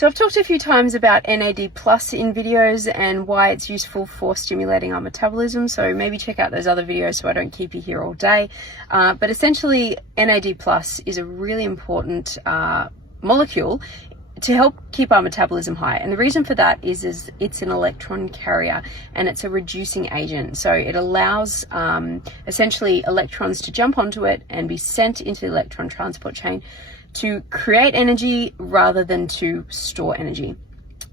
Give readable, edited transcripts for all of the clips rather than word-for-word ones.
So I've talked a few times about NAD plus in videos and why it's useful for stimulating our metabolism. So maybe check out those other videos so I don't keep you here all day. But essentially NAD plus is a really important molecule to help keep our metabolism high. And the reason for that is it's an electron carrier and it's a reducing agent. So it allows essentially electrons to jump onto it and be sent into the electron transport chain to create energy rather than to store energy.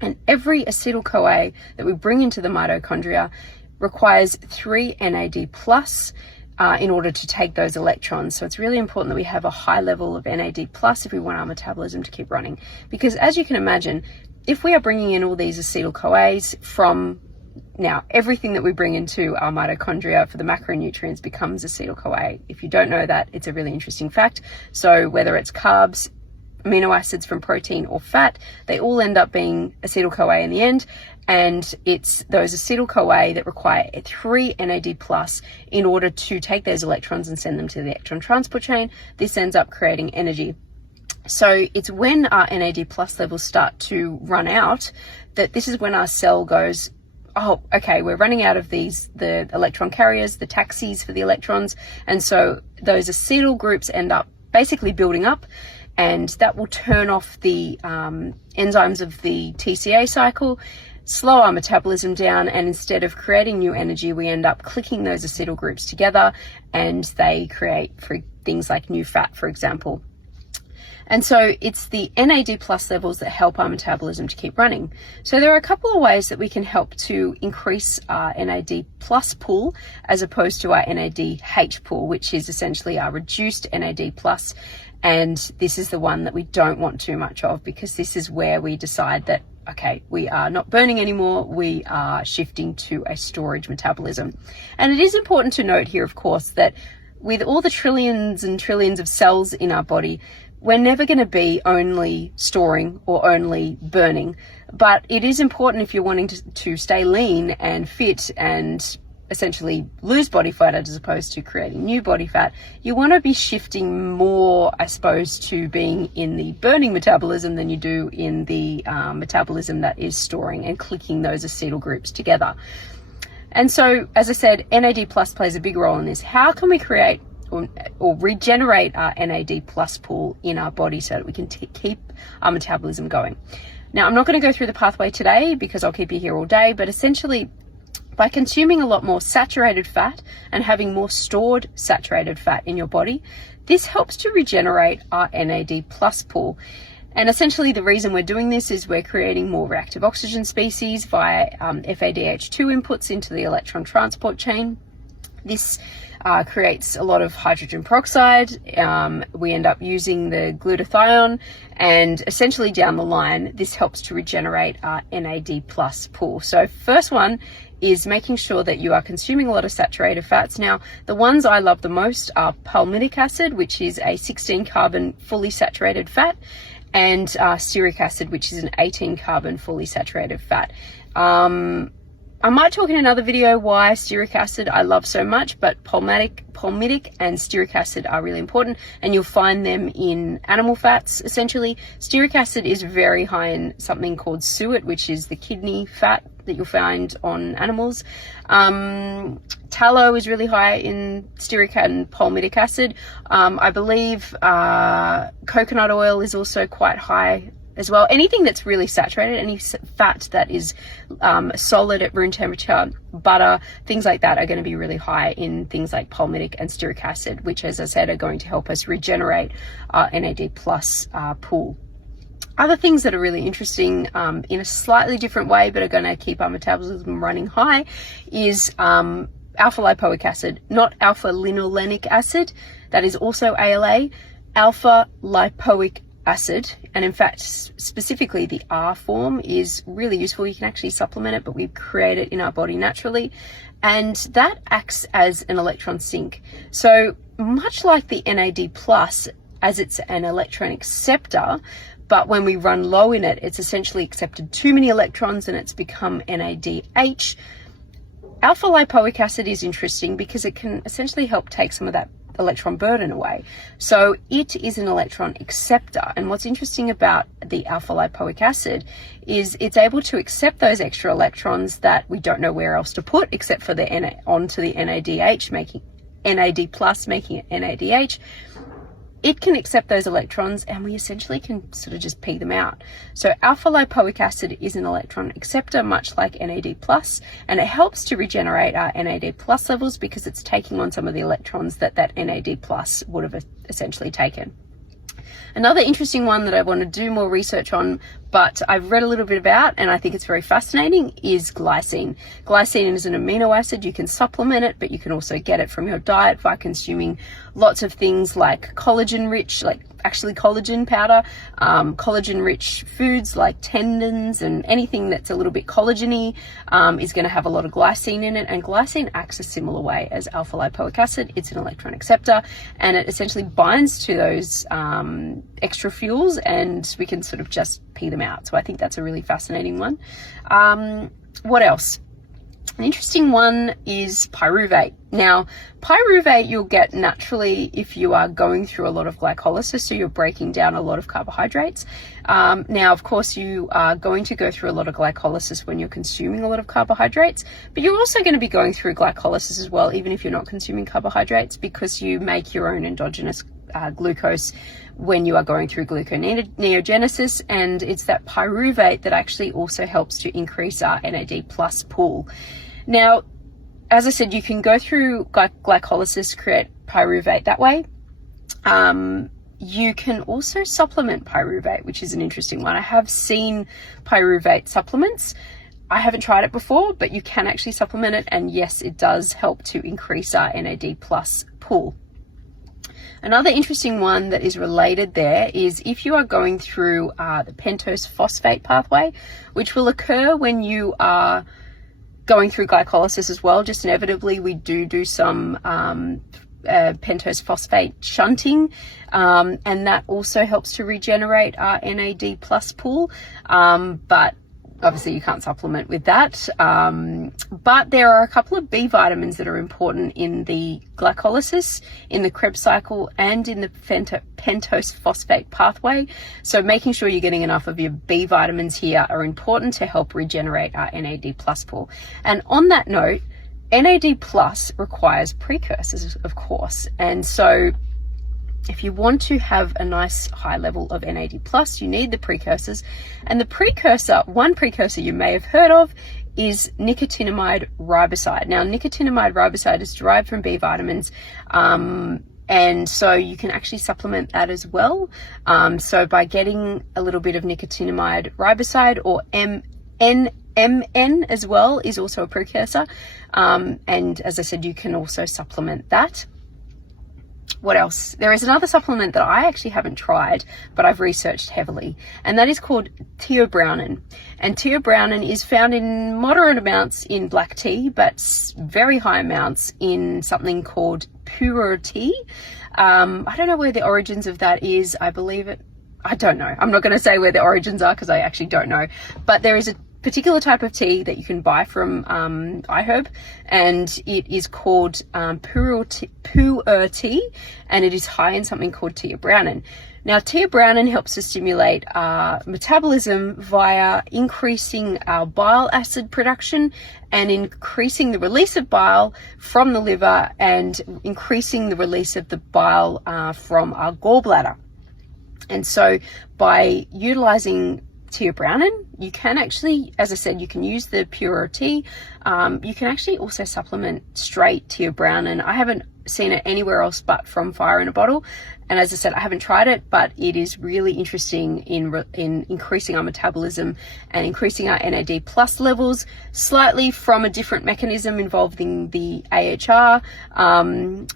And every acetyl-CoA that we bring into the mitochondria requires 3 NAD plus in order to take those electrons. So it's really important that we have a high level of NAD plus if we want our metabolism to keep running. Because as you can imagine, if we are bringing in all these acetyl-CoAs from now, everything that we bring into our mitochondria for the macronutrients becomes acetyl-CoA. If you don't know that, it's a really interesting fact. So whether it's carbs, amino acids from protein or fat, they all end up being acetyl-CoA in the end. And it's those acetyl-CoA that require 3 NAD plus in order to take those electrons and send them to the electron transport chain. This ends up creating energy. So it's when our NAD plus levels start to run out that this is when our cell goes, oh, okay, we're running out of the electron carriers, the taxis for the electrons. And so those acetyl groups end up basically building up, and that will turn off the enzymes of the TCA cycle, slow our metabolism down, and instead of creating new energy, we end up clicking those acetyl groups together and they create things like new fat, for example. And so it's the NAD plus levels that help our metabolism to keep running. So there are a couple of ways that we can help to increase our NAD plus pool as opposed to our NADH pool, which is essentially our reduced NAD plus. And this is the one that we don't want too much of, because this is where we decide that, okay, we are not burning anymore, we are shifting to a storage metabolism. And it is important to note here, of course, that with all the trillions and trillions of cells in our body, we're never going to be only storing or only burning. But it is important, if you're wanting to stay lean and fit and essentially lose body fat as opposed to creating new body fat, you want to be shifting more, I suppose, to being in the burning metabolism than you do in the metabolism that is storing and clicking those acetyl groups together. And so, as I said, NAD plus plays a big role in this. How can we create or regenerate our NAD plus pool in our body so that we can keep our metabolism going? Now, I'm not going to go through the pathway today because I'll keep you here all day, but essentially by consuming a lot more saturated fat and having more stored saturated fat in your body, this helps to regenerate our NAD plus pool. And essentially the reason we're doing this is we're creating more reactive oxygen species via FADH2 inputs into the electron transport chain. This creates a lot of hydrogen peroxide. We end up using the glutathione, and essentially down the line, this helps to regenerate our NAD plus pool. So first one is making sure that you are consuming a lot of saturated fats. Now, the ones I love the most are palmitic acid, which is a 16 carbon fully saturated fat, and stearic acid, which is an 18 carbon fully saturated fat. I might talk in another video why stearic acid I love so much, but palmitic and stearic acid are really important, and you'll find them in animal fats. Essentially, stearic acid is very high in something called suet, which is the kidney fat that you'll find on animals. Tallow is really high in stearic and palmitic acid. I believe coconut oil is also quite high as well. Anything that's really saturated, any fat that is solid at room temperature, butter, things like that are going to be really high in things like palmitic and stearic acid, which, as I said, are going to help us regenerate our NAD plus pool. Other things that are really interesting in a slightly different way, but are going to keep our metabolism running high, is alpha lipoic acid, not alpha linolenic acid. That is also ALA, alpha lipoic acid. And in fact, specifically the R form is really useful. You can actually supplement it, but we create it in our body naturally. And that acts as an electron sink. So much like the NAD plus, as it's an electron acceptor, but when we run low in it, it's essentially accepted too many electrons and it's become NADH. Alpha lipoic acid is interesting because it can essentially help take some of that electron burden away. So it is an electron acceptor. And what's interesting about the alpha lipoic acid is it's able to accept those extra electrons that we don't know where else to put except for onto the NADH, making NAD plus, making it NADH. It can accept those electrons and we essentially can sort of just pee them out. So alpha lipoic acid is an electron acceptor, much like NAD plus, and it helps to regenerate our NAD plus levels because it's taking on some of the electrons that NAD plus would have essentially taken. Another interesting one that I want to do more research on, but I've read a little bit about and I think it's very fascinating, is glycine. Glycine is an amino acid. You can supplement it, but you can also get it from your diet by consuming lots of things like collagen-rich, like actually collagen powder, collagen-rich foods like tendons, and anything that's a little bit collagen-y is going to have a lot of glycine in it. And glycine acts a similar way as alpha lipoic acid. It's an electron acceptor, and it essentially binds to those extra fuels, and we can sort of just pee them out. So I think that's a really fascinating one. What else? An interesting one is pyruvate. Now, pyruvate you'll get naturally if you are going through a lot of glycolysis, so you're breaking down a lot of carbohydrates. Now, of course, you are going to go through a lot of glycolysis when you're consuming a lot of carbohydrates, but you're also going to be going through glycolysis as well, even if you're not consuming carbohydrates, because you make your own endogenous glucose when you are going through gluconeogenesis, and it's that pyruvate that actually also helps to increase our NAD plus pool. Now, as I said, you can go through glycolysis, create pyruvate that way. You can also supplement pyruvate, which is an interesting one. I have seen pyruvate supplements. I haven't tried it before, but you can actually supplement it, and yes, it does help to increase our NAD plus pool. Another interesting one that is related there is if you are going through the pentose phosphate pathway, which will occur when you are going through glycolysis as well. Just inevitably, we do some pentose phosphate shunting, and that also helps to regenerate our NAD plus pool, but obviously you can't supplement with that. But there are a couple of B vitamins that are important in the glycolysis, in the Krebs cycle, and in the pentose phosphate pathway. So making sure you're getting enough of your B vitamins here are important to help regenerate our NAD plus pool. And on that note, NAD plus requires precursors, of course. And so if you want to have a nice high level of NAD plus, you need the precursors. And the precursor, one precursor you may have heard of, is nicotinamide riboside. Now, nicotinamide riboside is derived from B vitamins, and so you can actually supplement that as well. So by getting a little bit of nicotinamide riboside, or MN as well, is also a precursor. And as I said, you can also supplement that. What else? There is another supplement that I actually haven't tried, but I've researched heavily, and that is called theobromine. And theobromine is found in moderate amounts in black tea, but very high amounts in something called pu'er tea. I don't know where the origins of that is. I don't know. I'm not going to say where the origins are because I actually don't know. But there is a particular type of tea that you can buy from iHerb, and it is called pu'er tea, and it is high in something called theobromine. Now, theobromine helps to stimulate our metabolism via increasing our bile acid production and increasing the release of bile from the liver and increasing the release of the bile from our gallbladder. And so by utilizing theobromine, you can actually, as I said, you can use the pu'er tea. You can actually also supplement straight theobromine. I haven't seen it anywhere else but from Fire in a Bottle, and as I said, I haven't tried it, but it is really interesting in increasing our metabolism and increasing our NAD plus levels, slightly from a different mechanism involving the AHR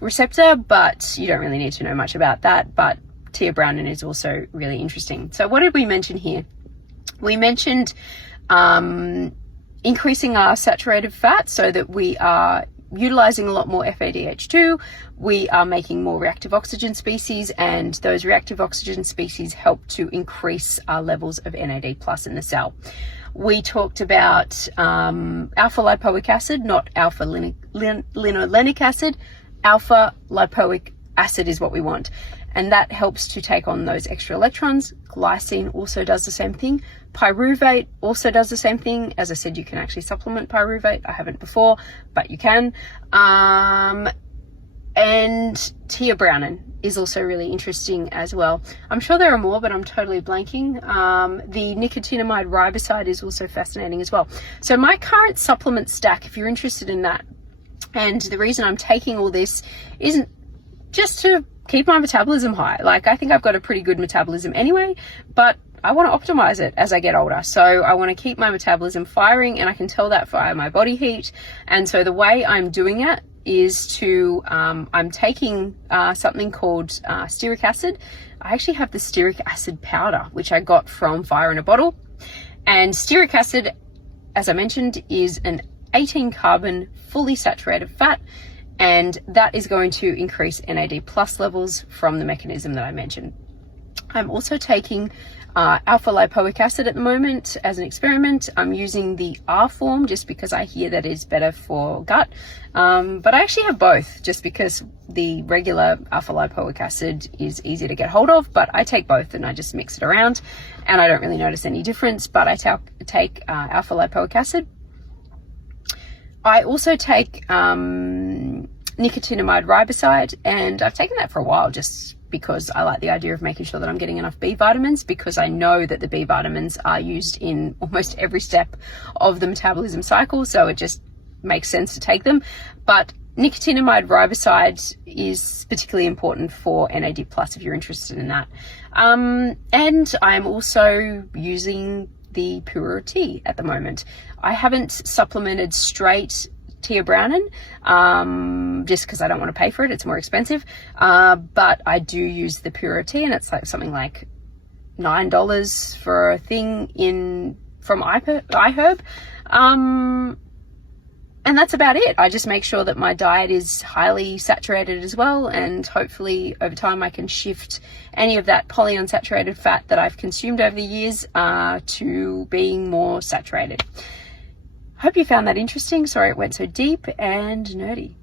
receptor, but you don't really need to know much about that. But theobromine is also really interesting. So what did we mention here? We mentioned increasing our saturated fat so that we are utilizing a lot more FADH2. We are making more reactive oxygen species, and those reactive oxygen species help to increase our levels of NAD plus in the cell. We talked about alpha lipoic acid, not alpha linolenic acid, alpha lipoic acid is what we want. And that helps to take on those extra electrons. Glycine also does the same thing. Pyruvate also does the same thing. As I said, you can actually supplement pyruvate. I haven't before, but you can. And theobromine is also really interesting as well. I'm sure there are more, but I'm totally blanking. The nicotinamide riboside is also fascinating as well. So my current supplement stack, if you're interested in that, and the reason I'm taking all this isn't just to keep my metabolism high. Like, I think I've got a pretty good metabolism anyway, but I want to optimize it as I get older. So I want to keep my metabolism firing, and I can tell that via my body heat. And so the way I'm doing it is to, I'm taking something called stearic acid. I actually have the stearic acid powder, which I got from Fire in a Bottle. And stearic acid, as I mentioned, is an 18 carbon fully saturated fat, and that is going to increase NAD plus levels from the mechanism that I mentioned. I'm also taking alpha lipoic acid at the moment as an experiment. I'm using the R form just because I hear that is better for gut, but I actually have both just because the regular alpha lipoic acid is easier to get hold of, but I take both and I just mix it around, and I don't really notice any difference. But I take alpha lipoic acid. I also take nicotinamide riboside, and I've taken that for a while just because I like the idea of making sure that I'm getting enough B vitamins, because I know that the B vitamins are used in almost every step of the metabolism cycle, so it just makes sense to take them. But nicotinamide riboside is particularly important for NAD+, if you're interested in that. And I'm also using the Pura tea at the moment. I haven't supplemented straight theobromine just because I don't want to pay for it. It's more expensive, but I do use the Pura tea, and it's like something like $9 for a thing from iHerb, and that's about it. I just make sure that my diet is highly saturated as well, and hopefully over time I can shift any of that polyunsaturated fat that I've consumed over the years to being more saturated. Hope you found that interesting. Sorry it went so deep and nerdy.